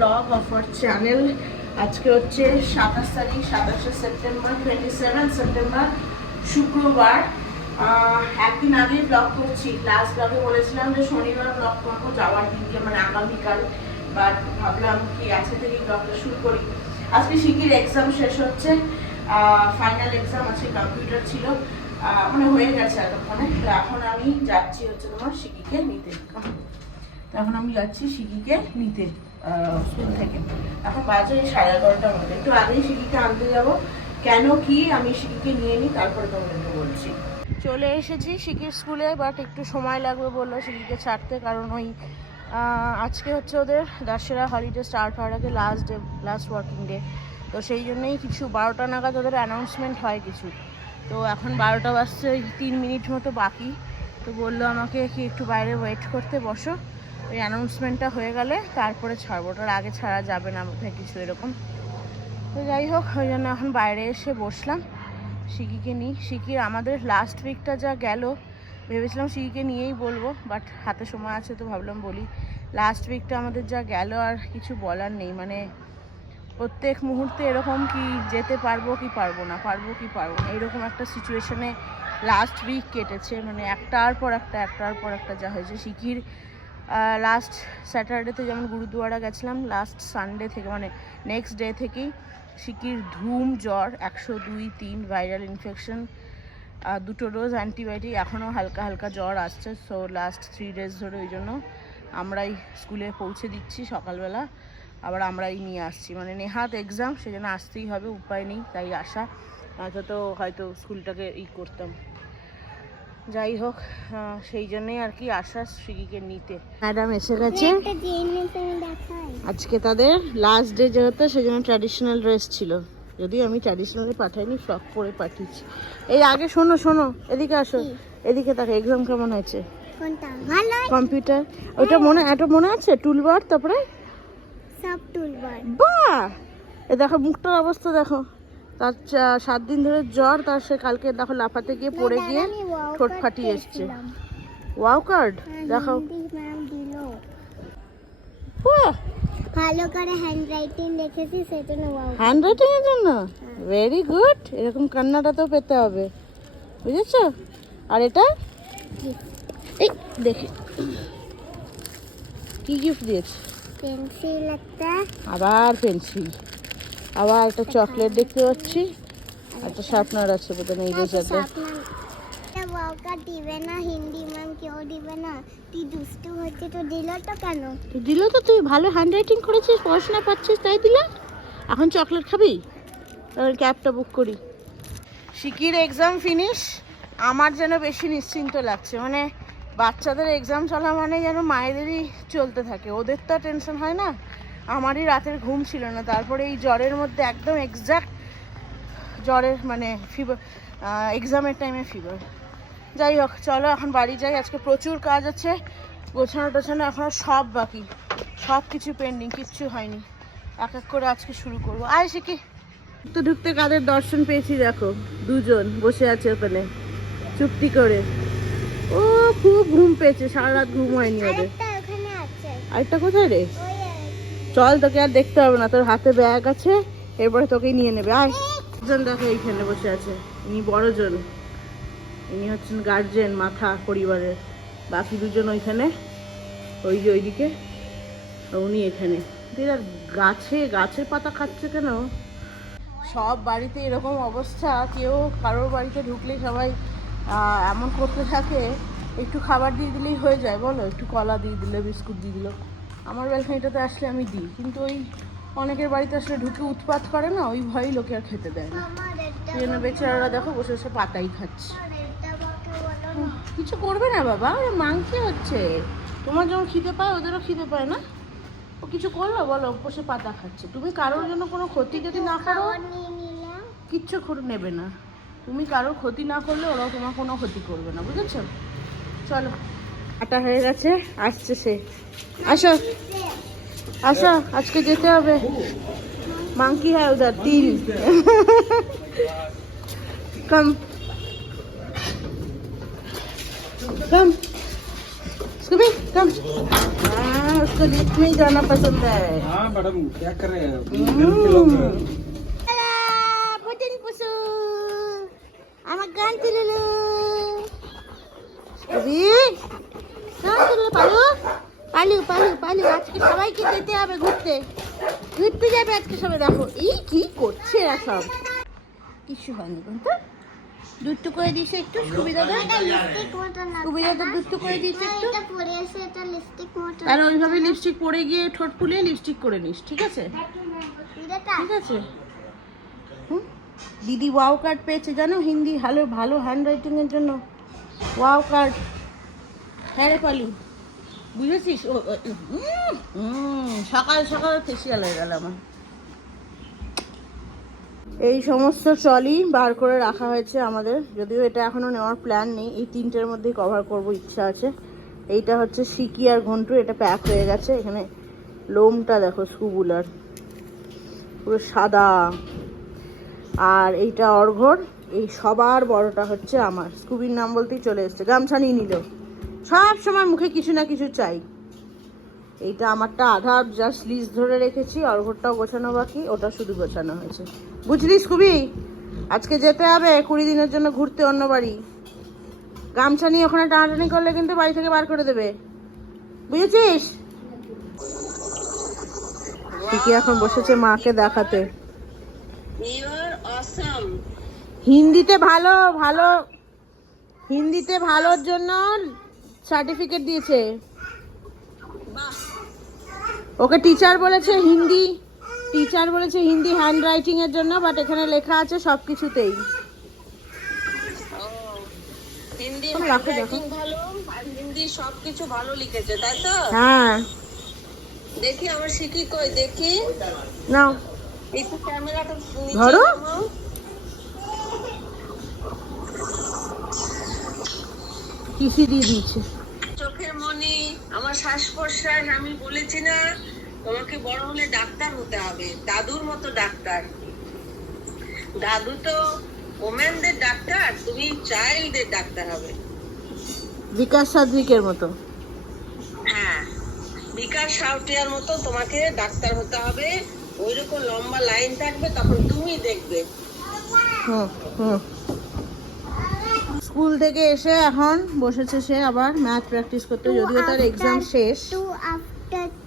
Blog of our channel আজকে হচ্ছে সাতাশ তারিখ, সাতাশে সেপ্টেম্বর টোয়েন্টি সেভেন সেপ্টেম্বর, শুক্রবার। একদিন আগেই ব্লগ করছি। লাস্ট ব্লগে বলেছিলাম যে শনিবার ব্লগ করব, যাওয়ার দিনকে মানে আগামীকাল। বাট ভাবলাম কি আজকে থেকে ব্লগটা শুরু করি। আজকে শিখির এক্সাম শেষ হচ্ছে। ফাইনাল এক্সাম আছে কম্পিউটার ছিল। মানে হয়ে গেছে এতক্ষণে। তো এখন আমি যাচ্ছি হচ্ছে তোমার শিখিকে নিতে। এখন আমি যাচ্ছি শিখিকে নিতে। স্কুল থেকে। এখন বাজে সাড়ে এগারোটার মধ্যে একটু আগেই শিখিকে আনতে যাব। কেন, কি, আমি শিখিকে নিয়ে নিই, তারপরে তোমাদেরকে বলছি। চলে এসেছি শিখির স্কুলে বাট একটু সময় লাগবে বলল শিখিকে ছাড়তে, কারণ ওই আজকে হচ্ছে ওদের দশেরা হলিডে স্টার্ট হওয়ার আগে last day last working day তো সেই জন্যই কিছু বারোটা নাগাদ ওদের অ্যানাউন্সমেন্ট হয় কিছু। তো এখন বারোটা বাজছে ওই তিন মিনিট মতো বাকি। তো বলল আমাকে কি একটু বাইরে ওয়েট করতে বসো। ওই অ্যানাউন্সমেন্টটা হয়ে গেলে তারপরে ছাড়বো। ওটার আগে ছাড়া যাবে না বোধহয় কিছু এরকম। তো যাই হোক, ওই জন্য এখন বাইরে এসে বসলাম। শিকিকে নিই। শিকির আমাদের লাস্ট উইকটা যা গেল, ভেবেছিলাম শিকিকে নিয়েই বলব বাট হাতে সময় আছে তো ভাবলাম বলি। লাস্ট উইকটা আমাদের যা গেল আর কিছু বলার নেই। মানে প্রত্যেক মুহূর্তে এরকম কি যেতে পারব কি পারব না, পারব কি পারব না। এরকম একটা সিচুয়েশনে লাস্ট উইক কেটেছে। মানে একটার পর একটা, একটার পর একটা যা হয়েছে। শিখির লাস্ট স্যাটারডেতে যেমন গুরুদুয়ারা গেছিলাম লাস্ট সানডে থেকে মানে নেক্সট ডে থেকেই সিকির ধুম, জ্বর, একশো দুই, তিন ভাইরাল ইনফেকশন দুটো ডোজ অ্যান্টিবায়োটিক এখনও হালকা হালকা জ্বর আসছে সো লাস্ট থ্রি ডেজ ধরে ওই জন্য আমরাই স্কুলে পৌঁছে দিচ্ছি সকালবেলা, আবার আমরাই নিয়ে আসছি। মানে নেহাত এক্সাম সেজন্য আসতেই হবে, উপায় নেই, তাই আসা নয়তো তো হয়তো স্কুলটাকে ই করতাম। যাই হোক সেই জন্যই আর কি আশা স্মৃতিকে নিতে। ম্যাডাম এসে গেছে। আজকে তাদের লাস্ট ডে যেহেতু সেজন্য ট্র্যাডিশনাল ড্রেস ছিল। যদি আমি ট্র্যাডিশনালি পাঠাইনি ফ্রক পরে পাঠিয়েছি। এই আগে শোনো শোনো এদিকে আসো। এদিকে দেখো এক্সাম কেমন হয়েছে? কোনটা? ভালো কম্পিউটার ওটা মনে এটা মনে আছে? টুলবার তারপরে? সব বাহ! এ দেখো মুখটার অবস্থা দেখো। তার চা- সাত দিন ধরে জ্বর তার সে কালকে দেখো লাফাতে গিয়ে পড়ে গিয়ে ঠোঁট ফাটিয়ে এসছে। ওয়াও কার্ড দেখাও। ভালো করে হ্যান্ড রাইটিং লিখেছি সেজন্য ওয়াও হ্যান্ড রাইটিং এর জন্য? ভেরি গুড এরকম কান্নাটা তো পেতে হবে। বুঝেছ? আর এটা? এই দেখি। কি গিফট দিয়েছে? পেন্সিল একটা। আবার পেন্সিল আবার একটা চকলেট দেখতে পাচ্ছি। একটা শার্পনার আছে বোধহয় এই রেজারটা ওয়াও দিবে না হিন্দি ম্যাম কেউ দিবে না তুই দুষ্টু হচ্ছে তো দিল তো কেন দিল তো তুই ভালো হ্যান্ড রাইটিং করেছিস পড়াশোনা পাচ্ছিস তাই দিলা এখন চকলেট খাবি তাহলে ক্যাবটা বুক করি শিকির এক্সাম ফিনিশ আমার যেন বেশি নিশ্চিন্ত লাগছে। মানে বাচ্চাদের এক্সাম চলা মানে যেন মায়েদেরই চলতে থাকে। ওদের তো টেনশন হয় না। আমারই রাতের ঘুম ছিল না। তারপরে এই জ্বরের মধ্যে একদম এক্সাক্ট জ্বরের মানে ফিভার এক্সামের টাইমে ফিভার যাই হোক চলো এখন বাড়ি যাই। আজকে প্রচুর কাজ আছে। গোছানো টোছানো এখন সব বাকি। সব কিছু পেন্ডিং কিচ্ছু হয়নি। এক এক করে আজকে শুরু করব। আয় শিখি। তো ঢুকতে কাদের দর্শন পেয়েছি দেখো? দুজন বসে আছে ওখানে। চুপটি করে। ও খুব ঘুম পেয়েছে। সারা রাত ঘুম হয়নি ওদের। একটা আরেকটা কোথায় রে? চল তোকে আর দেখতে হবে না। তোর হাতে ব্যাগ আছে। এরপরে তোকেই নিয়ে নেবে। আয়। একজন দেখো এইখানে বসে আছে। ইনি বড়জন। ইনি হচ্ছেন গার্জেন মাথা পরিবারের। বাকি দুজন ওইখানে ওই যে ওইদিকে উনি এখানে। এরা গাছে গাছের পাতা খাচ্ছে কেন? সব বাড়িতে এরকম অবস্থা কেউ কারোর বাড়িতে ঢুকলেই সবাই এমন করতে থাকে একটু খাবার দিয়ে দিলেই হয়ে যায় বলো? একটু কলা দিয়ে দিলে বিস্কুট দিয়ে দিল। আমার ব্যালকনিটাতে আসলে আমি দিই কিন্তু ওই অনেকের বাড়িতে আসলে ঢুকে উৎপাত করে না ওই ভয়ই লোকে আর খেতে দেয় না। বেচারারা দেখো বসে বসে পাতাই খাচ্ছে আর এটা বাকি বলো উহ, কিছু করবে না বাবা ওরা মাংসে হচ্ছে। তোমার যখন খিদে পায় ওদেরও খিদে পায় না? ও কিছু করল? বলো বসে পাতা খাচ্ছে। তুমি কারোর জন্য কোনো ক্ষতি যদি না করো কিচ্ছু করে নেবে না। তুমি কারোর ক্ষতি না করলে ওরাও তোমার কোনো ক্ষতি করবে না বুঝেছ? চলো আটা হয়ে গেছে আসছে সে। আসো আসো আজকে যেতে হবে। মাংকি হ্যাঁ উধার তিন। কম কম সুবি কম उसको लिफ्ट में ही जाना पसंद है हाँ मैडम क्या कर रहे हैं घर के लोग পুটিন পুসু আমার গান তুলুলু রবি গান তুলুলু পালু পালু পালু পালু আজকে সবাইকে যেতে হবে ঘুরতে ঘুরতে যাবে আজকে সবাই দেখো এই কি করছে এরা সব কিছু হয়নি কিন্তু দুধটু করে দিয়েছে একটু সুবিধা সুবিধা তো দুধটু করে দিয়েছে একটু। তাহলে ওইভাবে লিপস্টিক পরে গিয়ে ঠোঁট ফুলিয়ে লিপস্টিক করে নিস ঠিক আছে? ঠিক আছে? হুম? দিদি ওয়াও কার্ড পেয়েছে জানো? হিন্দি ভালো ভালো হ্যান্ড রাইটিং এর জন্য। ওয়াও কার্ড হ্যাঁ রে পালু বুঝেছিস? সকাল সকাল ফেসিয়াল হয়ে গেল আমার। এই সমস্ত ট্রলি বার করে রাখা হয়েছে আমাদের। যদিও এটা এখনও নেওয়ার প্ল্যান নেই, এই তিনটের মধ্যেই কভার করব, ইচ্ছা আছে। এইটা হচ্ছে সিকি আর ঘন্টু, এটা প্যাক হয়ে গেছে। এখানে লোমটা দেখো স্কুবুলার পুরো সাদা। আর এইটা অর্ঘর, এই সবার বড়টা হচ্ছে আমার। স্কুবির নাম বলতেই চলে এসছে। গামছা নিয়ে নিল। সব সময় মুখে কিছু না কিছু চাই। এইটা আমারটা আধা জাস্ট লিজ ধরে রেখেছি অর্ঘরটাও গোছানো বাকি, ওটা শুধু গোছানো হয়েছে। বুঝলি খুবই? আজকে যেতে হবে, কুড়ি দিনের জন্য ঘুরতে অন্য বাড়ি। গামছা নিয়ে ওখানে টানাটানি করলে কিন্তু বাড়ি থেকে বার করে দেবে। বুঝেছিস? ঠিকই এখন বসেছে মাকে দেখাতে। হিন্দিতে ভালো ভালো, হিন্দিতে ভালোর জন্য সার্টিফিকেট দিয়েছে। ওকে টিচার বলেছে হিন্দি টিচার বলেছে হিন্দি হ্যান্ড রাইটিং এর জন্য বাট এখানে লেখা আছে সব কিছুতেই হ্যাঁ। দেখি আমার শিখি কই দেখি। নাও। একটু ক্যামেরাটা ধরো। টিসি দিয়ে দিয়েছে। আমার শ্বাস প্রশ্বাস আমি বলেছি না তোমাকে বড় হলে ডাক্তার হতে হবে দাদুর মতো ডাক্তার। দাদু তো ওমেনদের ডাক্তার তুমি চাইল্ডদের ডাক্তার হবে। বিকাশ সাদ্রিকের মতো। হ্যাঁ বিকাশ সাউটিয়ার মতো তোমাকে ডাক্তার হতে হবে। ওইরকম লম্বা লাইন থাকবে তখন তুমি দেখবে। হুম হুম। স্কুল থেকে এসে এখন বসেছে সে আবার ম্যাথ প্র্যাকটিস করতে যদিও তার এক্সাম শেষ।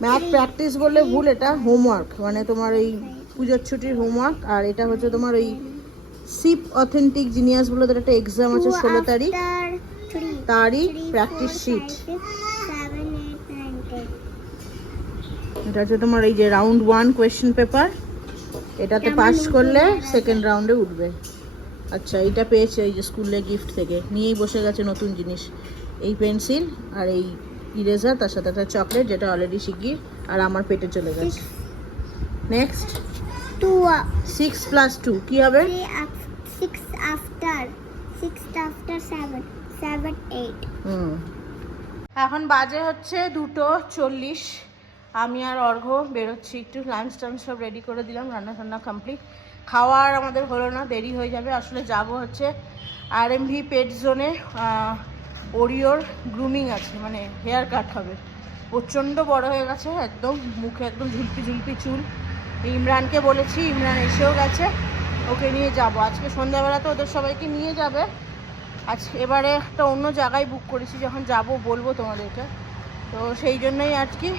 ম্যাথ প্র্যাকটিস বললে ভুল এটা হোমওয়ার্ক মানে তোমার ওই পুজোর ছুটির হোমওয়ার্ক আর এটা হচ্ছে তোমার ওই সিপ অথেন্টিক জিনিয়াস বলে তার একটা এক্সাম আছে ষোলো তারিখ। তারই প্র্যাকটিস শিট এটা হচ্ছে তোমার এই যে রাউন্ড ওয়ান কোয়েশ্চেন পেপার এটাতে পাস করলে সেকেন্ড রাউন্ডে উঠবে। আচ্ছা এটা পেয়েছে এই যে স্কুলে গিফট থেকে। নিয়েই বসে গেছে নতুন জিনিস। এই পেন্সিল আর এই ইরেজার তার সাথে একটা চকলেট যেটা অলরেডি শিখি আর আমার পেটে চলে গেছে। Next two six plus two কী হবে? Six after six after seven seven eight hmm. এখন বাজে হচ্ছে দুটো চল্লিশ। আমি আর অর্ঘ বেরোচ্ছি। একটু লাঞ্চ টাঞ্চ সব রেডি করে দিলাম রান্না টান্না কমপ্লিট খাওয়া আর আমাদের হলো না, দেরি হয়ে যাবে। আসলে যাব হচ্ছে আর এম ভি পেট জোনে ওরিওর গ্রুমিং আছে মানে হেয়ার কাট হবে। প্রচণ্ড বড় হয়ে গেছে, একদম মুখে একদম ঝুলপি ঝুলপি চুল। ইমরানকে বলেছি, ইমরান এসেও গেছে, ওকে নিয়ে যাব। আজকে সন্ধ্যাবেলা তো ওদের সবাইকে নিয়ে যাবে। আজ এবারে একটা অন্য জায়গায় বুক করেছি, যখন যাব বলব তোমাদেরকে। তো সেই জন্যই আর কি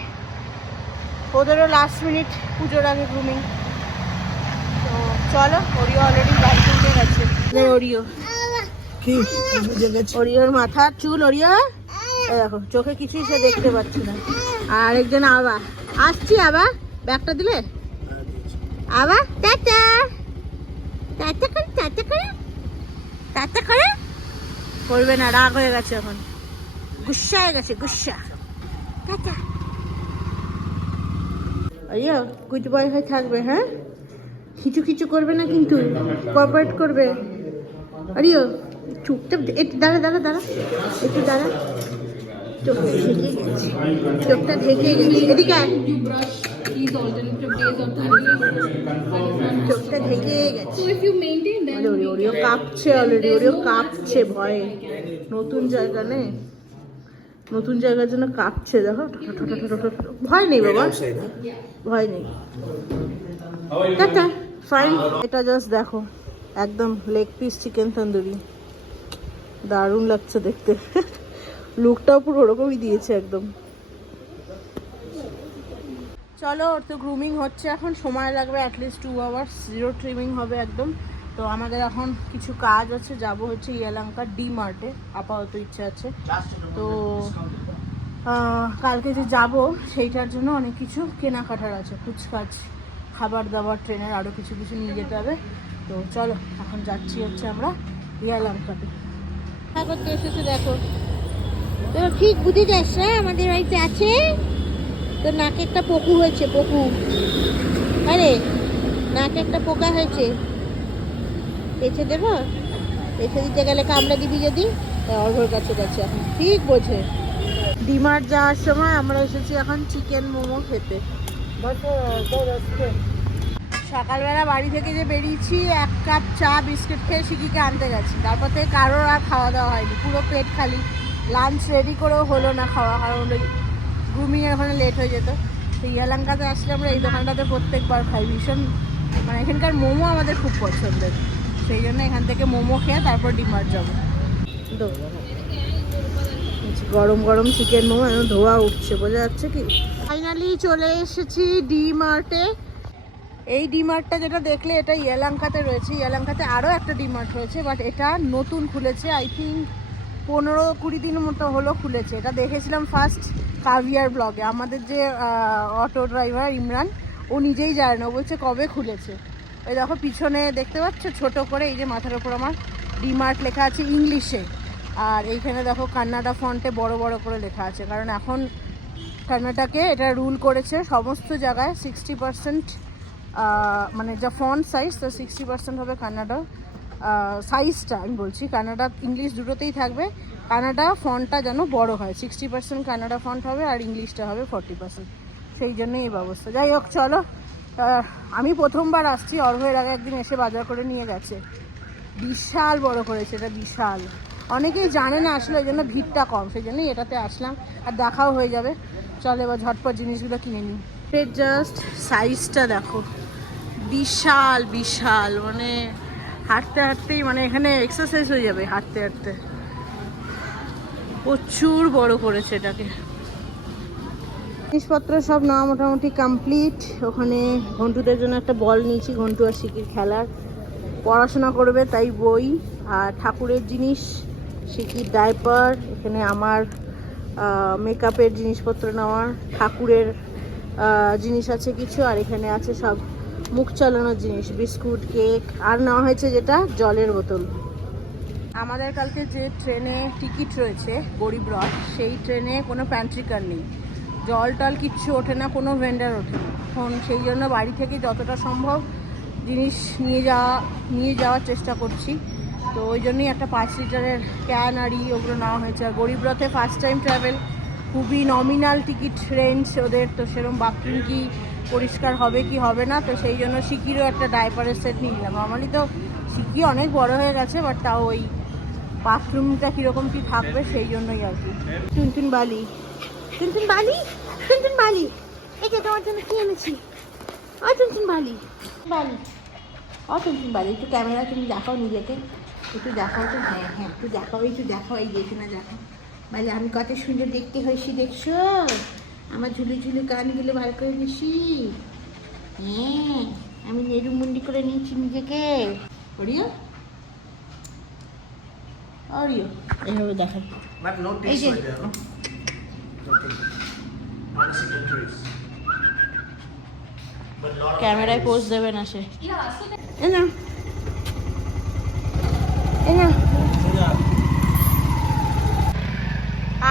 ওদেরও লাস্ট মিনিট পুজোর আগে গ্রুমিং চলো ওরিও অলরেডি গাড়ি তুলতে গেছে। ওরিও ওরিওর মাথার চুল ওরিও দেখো চোখে কিছুই সে দেখতে পাচ্ছি না। আর একজন আবার আসছি আবার ব্যাগটা দিলে? আবার টাটা। টাটা করে টাটা করে। টাটা করে। করবে না রাগ হয়ে গেছে এখন। গুসা হয়ে গেছে গুসা। টাটা। আইয়ো গুড বয় হয়ে থাকবে হ্যাঁ? কিছু কিছু করবে না কিন্তু? কোঅপারেট করবে? আরিও চুপটা একটু দাঁড়া দাঁড়া দাঁড়া। একটু দাঁড়া। চোখটা ঢেকে গেছে। চোখটা ঢেকে গেছে। এদিকে চোখটা ঢেকে গেছে। ওরিও কাঁপছে অলরেডি ওরিও কাঁপছে ভয়ে। নতুন জায়গা নে। নতুন জায়গার জন্য কাঁপছে দেখো। ভয় নেই বাবা। ভয় নেই। টাটা। ফাইন এটা জাস্ট দেখো, একদম লেগ পিস চিকেন তন্দুরি দারুণ লাগছে দেখতে। লুকটাও পুরো ওরকমই দিয়েছে একদম। চলো, ওর তো গ্রুমিং হচ্ছে এখন। সময় লাগবে at least two hours zero trimming হবে একদম। তো আমাদের এখন কিছু কাজ আছে। যাব হচ্ছে ইয়ালাঙ্কা ডি মার্টে। আপাতত ইচ্ছা আছে। তো কালকে যে যাব, সেইটার জন্য অনেক কিছু কেনাকাটার আছে। কুচকাচ খাবার দাবার ট্রেনের আরও কিছু কিছু নিয়ে যেতে হবে। তো চলো, এখন যাচ্ছি হচ্ছে আমরা ইয়ালাঙ্কাতে হ্যাঁ করতে এসেছে দেখো। তো ঠিক বুঝে যাস না আমাদের বাড়িতে আছে। তো নাকে একটা পকু হয়েছে, পকু। আরে নাকে একটা পোকা হয়েছে। পেছে দেবো? পেছে দিতে গেলে কামড়া দিবি যদি? অর্ঘর কাছে যাচ্ছে এখন। ঠিক বোঝে ডিমার্ট যাওয়ার সময় আমরা এসেছি এখন চিকেন মোমো খেতে। সকালবেলা বাড়ি থেকে যে বেরিয়েছি এক কাপ চা বিস্কিট খেয়ে শিকিকে আনতে গেছি। তারপর থেকে কারোর আর খাওয়া দাওয়া হয়নি পুরো পেট খালি। লাঞ্চ রেডি করেও হলো না খাওয়া কারণ ওই গ্রুমিংয়ের ওখানে লেট হয়ে যেত। তো ইয়ালাঙ্কাতে আসলে আমরা এই দোকানটাতে প্রত্যেকবার খাই। ভীষণ মানে এখানকার মোমো আমাদের খুব পছন্দের। সেই জন্য এখান থেকে মোমো খেয়ে তারপর ডিমার্ট যাব। গরম গরম চিকেন মোমো এখন ধোয়া উঠছে, বোঝা যাচ্ছে কি? ফাইনালি চলে এসেছি ডি মার্টে এই ডিমার্টটা যেটা দেখলে, এটা ইয়ালাঙ্কাতে রয়েছে। ইয়ালাঙ্কাতে আরও একটা ডিমার্ট রয়েছে বাট এটা নতুন খুলেছে। আই থিঙ্ক পনেরো কুড়ি দিন মতো হলো খুলেছে। এটা দেখেছিলাম ফার্স্ট কাভিয়ার ব্লগে আমাদের যে অটো ড্রাইভার ইমরান, ও নিজেই যায় না। বলছে, কবে খুলেছে? ওই দেখো, পিছনে দেখতে পাচ্ছ, ছোট করে এই যে মাথার ওপর আমার ডিমার্ট লেখা আছে ইংলিশে। আর এইখানে দেখো কান্নাডা ফন্টে বড় বড় করে লেখা আছে। কারণ এখন কান্নাটাকে এটা রুল করেছে সমস্ত জায়গায় সিক্সটি পার্সেন্ট মানে যা ফন্ট সাইজ তো সিক্সটি পার্সেন্ট হবে কানাডা সাইজটা আমি বলছি কানাডা ইংলিশ দুটোতেই থাকবে। কানাডা ফন্টটা যেন বড় হয় সিক্সটি পার্সেন্ট কানাডা ফন্ট হবে আর ইংলিশটা হবে ফর্টি পার্সেন্ট সেই জন্যই এই ব্যবস্থা। যাই হোক, চলো। আমি প্রথমবার আসছি অর্ঘের আগে একদিন এসে বাজার করে নিয়ে গেছে। বিশাল বড় করেছে, এটা বিশাল। অনেকেই জানে না আসলে ওই জন্য ভিড়টা কম সেই জন্যই এটাতে আসলাম। আর দেখাও হয়ে যাবে। চলো এবার ঝটপট জিনিসগুলো কিনে নিই। এর জাস্ট সাইজটা দেখো। বিশাল বিশাল। মানে হাঁটতে হাঁটতেই মানে এখানে এক্সারসাইজ হয়ে যাবে হাঁটতে হাঁটতে। প্রচুর বড় করেছে এটাকে। জিনিসপত্র সব নেওয়া মোটামুটি কমপ্লিট ওখানে ঘন্টুদের জন্য একটা বল নিয়েছি ঘন্টু আর শিকির খেলার। পড়াশোনা করবে তাই বই। আর ঠাকুরের জিনিস শিকির ডাইপার, এখানে আমার মেকআপের জিনিসপত্র নেওয়ার, ঠাকুরের জিনিস আছে কিছু, আর এখানে আছে সব মুখ চালানোর জিনিস, বিস্কুট, কেক, আর নেওয়া হয়েছে যেটা জলের বোতল। আমাদের কালকে যে ট্রেনে টিকিট রয়েছে গরিব রথ, সেই ট্রেনে কোনো প্যান্ট্রি কার নেই। জল টল কিচ্ছু ওঠে না, কোনো ভেন্ডার ওঠে না। এখন সেই জন্য বাড়ি থেকে যতটা সম্ভব জিনিস নিয়ে যাওয়া, নিয়ে যাওয়ার চেষ্টা করছি। তো ওই জন্যই একটা পাঁচ লিটারের ক্যান আর ই ওগুলো নেওয়া হয়েছে। আর গরিব রথে ফার্স্ট টাইম ট্রাভেল খুবই নমিনাল টিকিট রেঞ্জ ওদের তো সেরকম বাথরুম কি পরিষ্কার হবে কি হবে না তো সেই জন্য সিকিরও একটা ডাইপারের সেট নিয়ে নিলাম। নর্মালি তো সিকি অনেক বড় হয়ে গেছে বাট তাও ওই বাথরুমটা কীরকম কি থাকবে সেই জন্যই আর কি। টুনটুন বালি। টুনটুন বালি? টুনটুন বালি। এই যে তোমার জন্য কি এনেছি? ও টুনটুন বালি। বালি। ও টুনটুন বালি। একটু ক্যামেরা তুমি দেখাও নিজেকে। একটু দেখাও তো হ্যাঁ হ্যাঁ একটু দেখাও একটু দেখাও এই দেখে না দেখাও বলে আমি কত সুন্দর দেখতে হয়েছি দেখছ? আমার ঝুলি ঝুলি কানগুলো বার করে নিছি হ্যাঁ আমি নেরু মুন্ডি করে নিয়েছি নিজেকে। অরিও অরিও এইভাবে But এই যে ক্যামেরায় পোজ দেবে না সে। না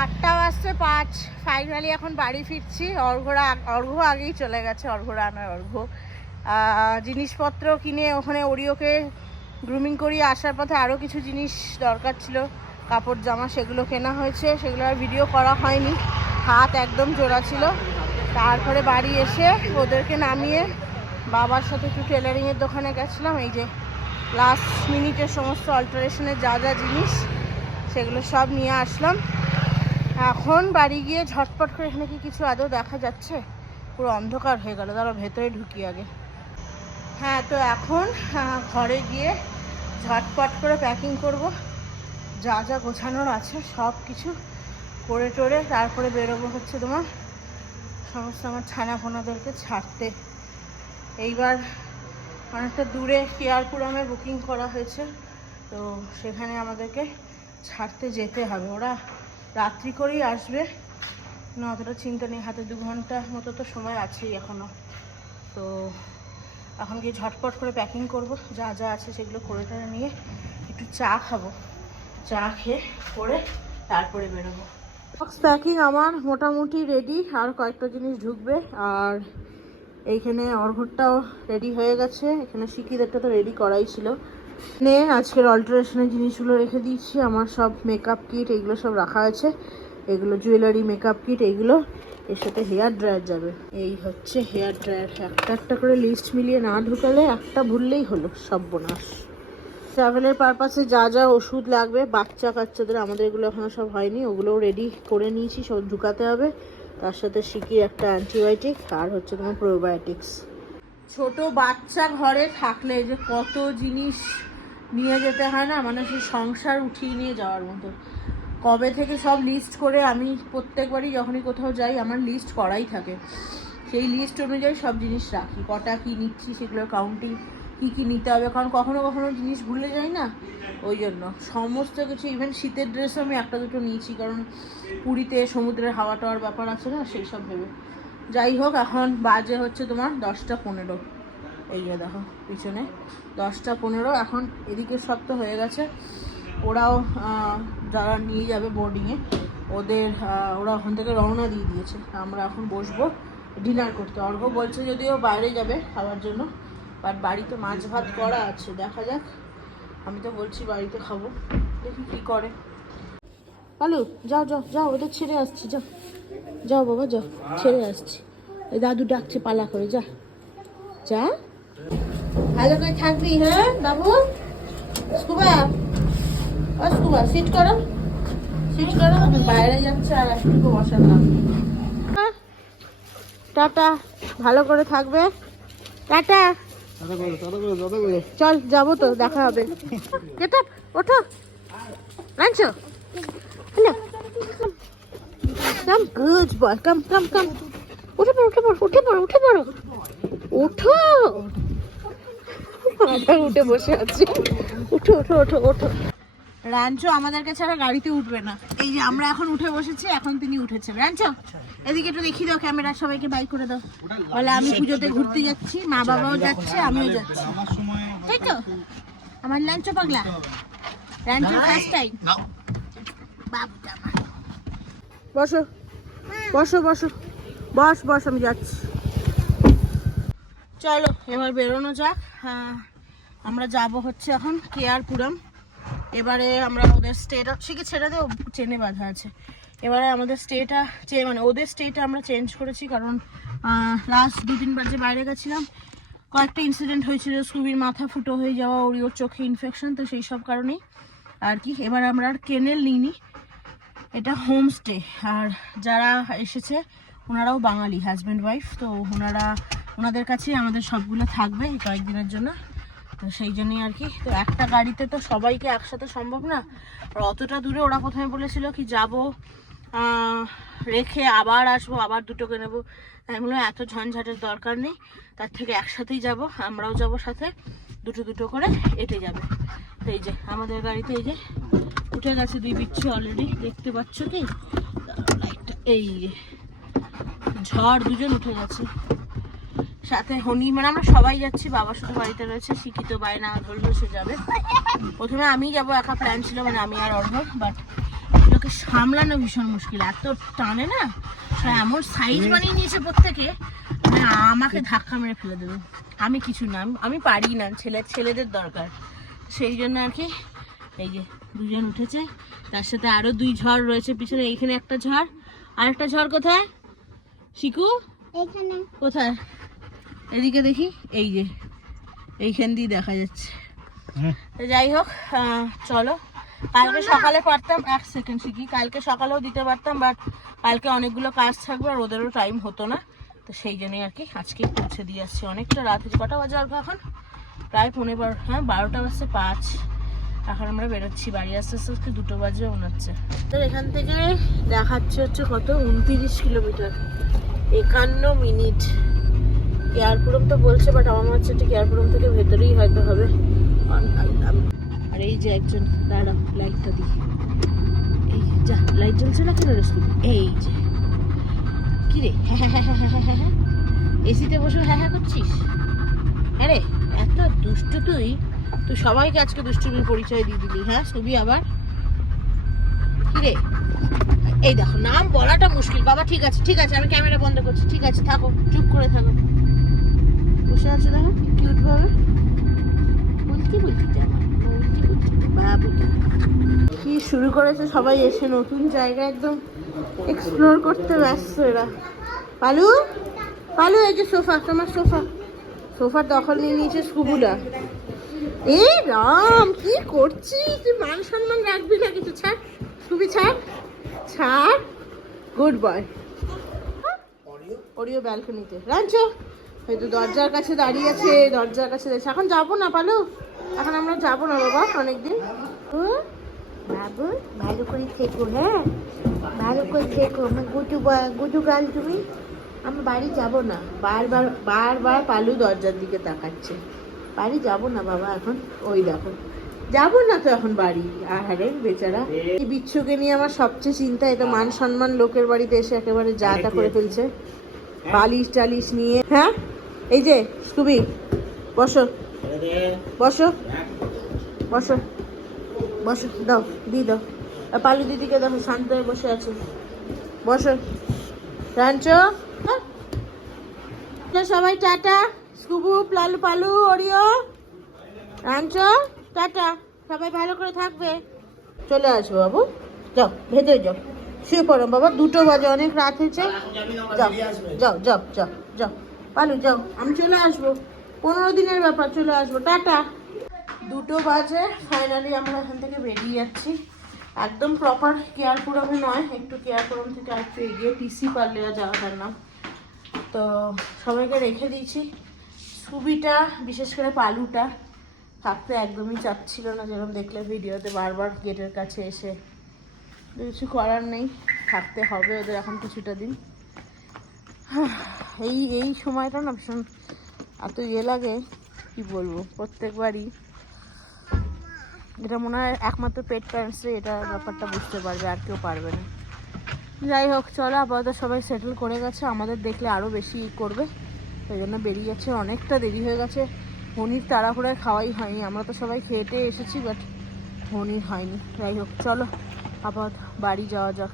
আটটা বাজতে পাঁচ। ফাইনালি এখন বাড়ি ফিরছি। অর্ঘরা অর্ঘ আগেই চলে গেছে। অর্ঘরা নয় অর্ঘ জিনিসপত্র কিনে ওখানে ওরিওকে গ্রুমিং করিয়ে আসার পথে আরও কিছু জিনিস দরকার ছিল। কাপড় জামা সেগুলো কেনা হয়েছে। সেগুলো আর ভিডিও করা হয়নি। হাত একদম জোড়া ছিল। তারপরে বাড়ি এসে ওদেরকে নামিয়ে বাবার সাথে একটু টেলারিংয়ের দোকানে গেছিলাম। এই যে লাস্ট মিনিটের সমস্ত অল্টারেশনের যা যা জিনিস, সেগুলো সব নিয়ে আসলাম। এখন বাড়ি গিয়ে ঝটপট করে এখানে কি কিছু আদৌ দেখা যাচ্ছে? পুরো অন্ধকার হয়ে গেল। তারা ভেতরে ঢুকি আগে। হ্যাঁ তো এখন ঘরে গিয়ে ঝটপট করে প্যাকিং করব। যা যা গোছানোর আছে, সব কিছু করে টোরে তারপরে বেরোবো হচ্ছে তোমার সমস্ত আমার ছানা ফোনাদেরকে ছাড়তে। এইবার অনেকটা দূরে কেয়ারপুরামে বুকিং করা হয়েছে। তো সেখানে আমাদেরকে ছাড়তে যেতে হবে। ওরা রাত্রি করেই আসবে। না, অতটা চিন্তা নেই। হাতে দু ঘণ্টা মতো তো সময় আছেই এখনও তো এখন গিয়ে ঝটপট করে প্যাকিং করব। যা যা আছে সেগুলো করে টেনে নিয়ে একটু চা খাব। চা খেয়ে করে তারপরে বেরোবো। বক্স প্যাকিং আমার মোটামুটি রেডি আর কয়েকটা জিনিস ঢুকবে। আর এইখানে অর্ঘরটাও রেডি হয়ে গেছে। এখানে শিকিদেরটা তো রেডি করাই ছিল। নে আজকের অল্টারেশনের জিনিসগুলো রেখে দিয়েছি। আমার সব মেকআপ কিট এগুলো সব রাখা আছে। এগুলো জুয়েলারি মেকআপ কিট এগুলো এর সাথে হেয়ার ড্রায়ার যাবে। এই হচ্ছে হেয়ার ড্রায়ার একটা একটা করে লিস্ট মিলিয়ে না ঢুকালে একটা ভুললেই হলো সব বোনাস ট্রাভেলের পারপাসে যা যা ওষুধ লাগবে বাচ্চা কাচ্চাদের আমাদের এগুলো এখনও সব হয়নি। ওগুলোও রেডি করে নিয়েছি, সব ঢুকাতে হবে। তার সাথে শিখি একটা অ্যান্টিবায়োটিক আর হচ্ছে তোমার প্রোবায়োটিক্স ছোট বাচ্চা ঘরে থাকলে যে কত জিনিস নিয়ে যেতে হয় না মানে সেই সংসার উঠিয়ে নিয়ে যাওয়ার মতো। কবে থেকে সব লিস্ট করে আমি প্রত্যেকবারই যখনই কোথাও যাই, আমার লিস্ট করাই থাকে। সেই লিস্ট অনুযায়ী সব জিনিস রাখি। কটা কি নিচ্ছি সেগুলোর কাউন্টিং কী কী নিতে হবে? কারণ কখনো কখনো জিনিস ভুলে যাই না? ওই জন্য। সমস্ত কিছু ইভেন শীতের ড্রেসও আমি একটা দুটো নিয়েছি, কারণ পুরীতে সমুদ্রের হাওয়া টাওয়ার ব্যাপার আছে না, সেই সব ভেবে। যাই হোক, এখন বাজে হচ্ছে তোমার দশটা পনেরো। এই যে দেখো, পিছনে। দশটা পনেরো, এখন এদিকে সব তো হয়ে গেছে। ওরাও যারা নিয়ে যাবে বোর্ডিংয়ে ওদের ওরা ওখান থেকে রওনা দিয়ে দিয়েছে। আমরা এখন বসবো ডিনার করতে। অর্ঘ বলছে যদিও বাইরে যাবে খাওয়ার জন্য। বাট বাড়িতে মাছ ভাত করা আছে, দেখা যাক। আমি তো বলছি বাড়িতে খাব, দেখি কী করে। আলু, যাও যাও যাও, ওদের ছেড়ে আসছি, যাও। যাও বাবা, যাও, ছেড়ে আসছি। ওই দাদু ডাকছে, পালা করে, যা। যা। ভালো করে থাকবি হ্যাঁ বাবু? স্কুবা? ও স্কুবা সিট করো। সিট করো, বাইরে যাচ্ছে আর একটু বসালাম টাটা, ভালো করে থাকবে। টাটা। চল, যাব তো, দেখা হবে। ওঠো। আনছো? উঠে উঠে উঠে উঠে উঠে বসে আছি। উঠো উঠো উঠো ওঠো। রাঞ্চো আমাদেরকে ছাড়া গাড়িতে উঠবে না। এই যে আমরা এখন উঠে বসেছি, এখন তিনি উঠেছে। রাঞ্চো, এদিকে একটু দেখিয়ে দাও ক্যামেরা সবাইকে বাই করে দাও। বলে, আমি পুজোতে ঘুরতে যাচ্ছি, মা বাবাও যাচ্ছে, আমিও যাচ্ছি। তাই তো? আমার লাঞ্চ পাগলা। লাঞ্চের ফার্স্ট টাইম বসো। বসো বসো। বস বস, আমি যাচ্ছি। চলো, এবার বেরোনো যাক। হ্যাঁ আমরা যাব হচ্ছে এখন কেয়ারপুরম। এবারে আমরা ওদের স্টেটা ছেড়ে দেও চেনে বাঁধা আছে। এবারে আমাদের স্টেটা চে মানে ওদের স্টেটা আমরা চেঞ্জ করেছি কারণ লাস্ট দু তিনবার যে বাইরে গেছিলাম, কয়েকটা ইনসিডেন্ট হয়েছিল, স্কুবির মাথা ফুটো হয়ে যাওয়া ওর ওর চোখে ইনফেকশন তো সেই সব কারণেই। আর কি, এবার আমরা আর কেনেল নিইনি। এটা হোমস্টে আর যারা এসেছে, ওনারাও বাঙালি হাজব্যান্ড ওয়াইফ তো ওনারা ওনাদের কাছেই আমাদের সবগুলো থাকবে কয়েকদিনের জন্য। তো সেই জন্যই আর কি। তো একটা গাড়িতে তো সবাইকে একসাথে সম্ভব না। আর অতটা দূরে ওরা প্রথমে বলেছিল কি যাব রেখে আবার আসব, আবার দুটোকে নেব। তাই বললাম এত ঝঞ্ঝাটের দরকার নেই। তার থেকে একসাথেই যাব, আমরাও যাব সাথে। দুটো দুটো করে এটে যাবে। এই যে, আমাদের গাড়িতে এই যে উঠে গেছে দুই বিচ্ছু অলরেডি দেখতে পাচ্ছ কি? এই ঝড় দুজন উঠে গেছে। সাথে হনি মানে আমরা সবাই যাচ্ছি বাবা শুধু বাড়িতে রয়েছে শিক্ষিত বাইনা ধরলো সে যাবে। প্রথমে আমি যাব একা প্ল্যান ছিল মানে আমি আর অর্ঘ বাট এগুলোকে সামলানো ভীষণ মুশকিল এত টানে না? এমন সাইজ বানিয়ে নিয়েছে প্রত্যেকে মানে আমাকে ধাক্কা মেরে ফেলে দেবে। আমি কিছু না আমি- আমি পারি না ছেলে ছেলেদের দরকার। সেই জন্য আর কি এই যে দুজন উঠেছে তার সাথে আরও দুই ঝড় রয়েছে পিছনে এইখানে একটা ঝড় আর একটা ঝড় কোথায়? শিকু? কোথায়? এদিকে দেখি এই যে এইখান দিয়ে দেখা যাচ্ছে। তো যাই হোক চলো। কালকে সকালে পারতাম এক সেকেন্ড শিখি কালকে সকালেও দিতে পারতাম বাট কালকে অনেকগুলো কাজ থাকবে আর ওদেরও টাইম হতো না। তো সেই জন্যই আর কি আজকে পৌঁছে দিয়ে আসছি অনেকটা রাত। কটা বাজে অল্প এখন? প্রায় পনেরো বারো হ্যাঁ বারোটা বাজছে পাঁচ। এখন আমরা বেরোচ্ছি বাড়ি আস্তে আস্তে আজকে দুটো বাজে মনে হচ্ছে। তো এখান থেকে দেখাচ্ছে হচ্ছে কত? উনতিরিশ কিলোমিটার। একান্ন মিনিট। কেয়ারপুরম তো বলছে বাট আমার মনে হচ্ছে একটু কেয়ারপুরম থেকে ভেতরেই হয়তো হবে। আর এই যে একজন দাঁড়া লাইটটা দিই এই যা লাইট জ্বলছে না কেন রে স্কুল? এই যে। কি রে? হ্যাঁ হ্যাঁ হ্যাঁ হ্যাঁ হ্যাঁ হ্যাঁ এসিতে বসে হ্যাঁ হ্যাঁ করছিস? আরে এত দুষ্টু তুই। তুই সবাইকে আজকে দুষ্টুমির পরিচয় দিয়ে দিলি হ্যাঁ ছবি আবার? কি রে? এই দেখো নাম বলাটা মুশকিল। বাবা ঠিক আছে ঠিক আছে আমি ক্যামেরা বন্ধ করছি। ঠিক আছে থাকো চুপ করে থাকো। বসে আছে দেখো কিউট ভাবে। বলতে বলতে জানো বলতে বলতে বাবু। কি শুরু করেছে সবাই এসে নতুন জায়গা একদম এক্সপ্লোর করতে ব্যস্ত এরা। পালু? পালু, এই যে সোফা, তোমার সোফা। সোফার দখল নিয়ে নিয়েছে সুবুলা এ রাম, কি করছিস? তুই মান সম্মান রাখবি না কিছু, ছাড়। সুবি, ছাড়। ছাড়। গুড বয় ওরিও ব্যালকনিতে রাঞ্চ? হয়তো দরজার কাছে দাঁড়িয়ে আছে দরজার কাছে দাঁড়িয়ে এখন যাব না পালু? এখন আমরা যাব না বাবা অনেকদিন। বাবু ভালো করে থেকো হ্যাঁ? ভালো করে থেকো আমার গুটু গুটু গাল তুমি? আমি বাড়ি যাব না। বারবার বারবার পালু দরজার দিকে তাকাচ্ছে। বাড়ি যাব না বাবা এখন। ওই দেখো। যাব না তো এখন বাড়ি। আহারে বেচারা। এই বিচ্ছুকে নিয়ে আমার সবচেয়ে চিন্তা এটা মান সম্মান লোকের বাড়িতে এসে একেবারে যা তা করে ফেলছে বালিশ টালিশ নিয়ে হ্যাঁ? এই যে তুমি বসো। বসো। বসো। বসো, দাও দি দাও। পালু দিদিকে দেখো, শান্ত হয়ে বসে আছে। বসো। রাঞ্চ হ্যাঁ? সবাই, টাটা। স্কুবু লালু পালু অরিও রাঞ্চ, টাটা। সবাই ভালো করে থাকবে। চলে আসব বাবু। যাও, ভেতরে যাও। শুয়ে পড়ো বাবা দুটো বাজে অনেক রাত হয়েছে। যাও যাও যাও যাও যাও। পালু যাও। আমি চলে আসব। পনেরো দিনের ব্যাপার চলে আসব। টাটা। দুটো বাজে ফাইনালি আমরা এখান থেকে বেরিয়ে যাচ্ছি। একদম প্রপার কেয়ারপুরমে নয় একটু কেয়ারপুরম থেকে আর একটু এগিয়ে টিসি পারলেয়া জায়গাটার নাম তো সবাইকে রেখে দিয়েছি। সুবিটা বিশেষ করে পালুটা থাকতে একদমই চাচ্ছিল না যেরকম দেখলে ভিডিওতে বারবার গেটের কাছে এসে। কিছু করার নেই, থাকতে হবে ওদের এখন কিছুটা দিন। এই এই সময়টা না ভীষণ এত ইয়ে লাগে, কি বলব, প্রত্যেকবারই। এটা মনে হয় একমাত্র পেট প্যারেন্টসে এটা ব্যাপারটা বুঝতে পারবে, আর কেউ পারবে না। যাই হোক, চলো আপাতত সবাই সেটেল করে গেছে, আমাদের দেখলে আরও বেশি করবে। সেই জন্য বেরিয়ে যাচ্ছে, অনেকটা দেরি হয়ে গেছে। হনির তাড়াহুড়ায় খাওয়াই হয়নি, আমরা তো সবাই খেটে এসেছি বাট হনির হয়নি। যাই হোক, চলো। আপাতত বাড়ি যাওয়া যাক।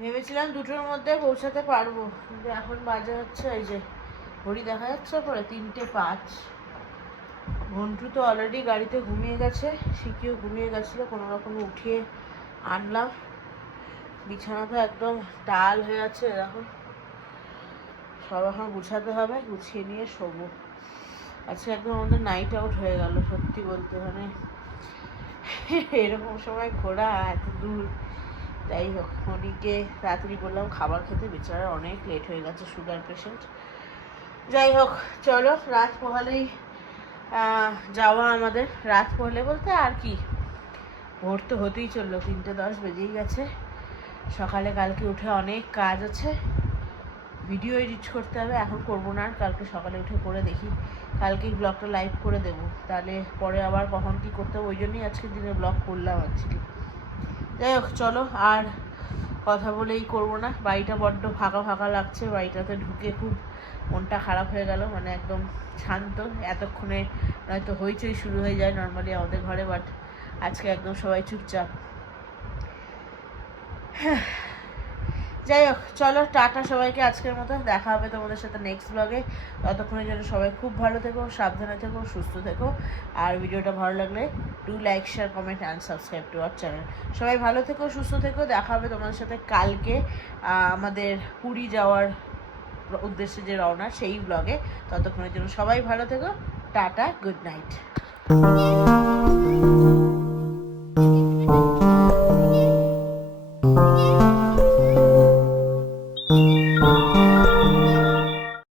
ভেবেছিলাম দুটোর মধ্যে পৌঁছাতে পারব, কিন্তু এখন বাজে হচ্ছে এই যে, ঘড়ি দেখা যাচ্ছে পরে তিনটে পাঁচ। ঘন্টু তো অলরেডি গাড়িতে ঘুমিয়ে গেছে, শিখিও ঘুমিয়ে গেছিল, কোনো রকমে উঠিয়ে আনলাম। বিছানা তো একদম ডাল হয়ে আছে, এরকম। সব এখন গুছাতে হবে, গুছিয়ে নিয়ে শোবো। আজকে একদম আমাদের নাইট আউট হয়ে গেল, সত্যি বলতে মানে এরকম সময় ঘোরা এত দূর। যাই হোক, মনিকে তাড়াতাড়ি বললাম খাবার খেতে, বেচারা অনেক লেট হয়ে গেছে সুগার পেশেন্ট যাই হোক, চলো রাত পোহালেই যাওয়া আমাদের। রাত পোহালে বলতে আর কি? ভোর তো হতেই চলল, তিনটে দশ বেজেই গেছে। সকালে কালকে উঠে অনেক কাজ আছে। ভিডিও এডিট করতে হবে, এখন করব না, আর কালকে সকালে উঠে করে দেখি। কালকেই ব্লগটা লাইভ করে দেবো। তাহলে পরে আবার কখন কী করতে হবে, ওই জন্যই আজকের দিনে ব্লগ করলাম অ্যাকচুয়ালি যাই হোক, চলো, আর কথা বলেই করব না। বাড়িটা বড্ড ফাঁকা ফাঁকা লাগছে, বাড়িটাতে ঢুকে খুব মনটা খারাপ হয়ে গেল মানে একদম শান্ত। এতক্ষণে নয়তো হইচই শুরু হয়ে যায় নর্মালি আমাদের ঘরে বাট আজকে একদম সবাই চুপচাপ। যাই হোক, চলো, টাটা সবাইকে, আজকের মতো। দেখা হবে তোমাদের সাথে নেক্সট ব্লগে ততক্ষণের জন্য সবাই খুব ভালো থেকো, সাবধানে থেকো, সুস্থ থেকো। আর ভিডিওটা ভালো লাগলে do like share comment and subscribe to our channel সবাই ভালো থেকো, সুস্থ থেকো। দেখা হবে তোমাদের সাথে কালকে আমাদের পুরী যাওয়ার উদ্দেশ্যে যে রওনা, সেই ব্লগে ততক্ষণের জন্য সবাই ভালো থেকো। Tata good night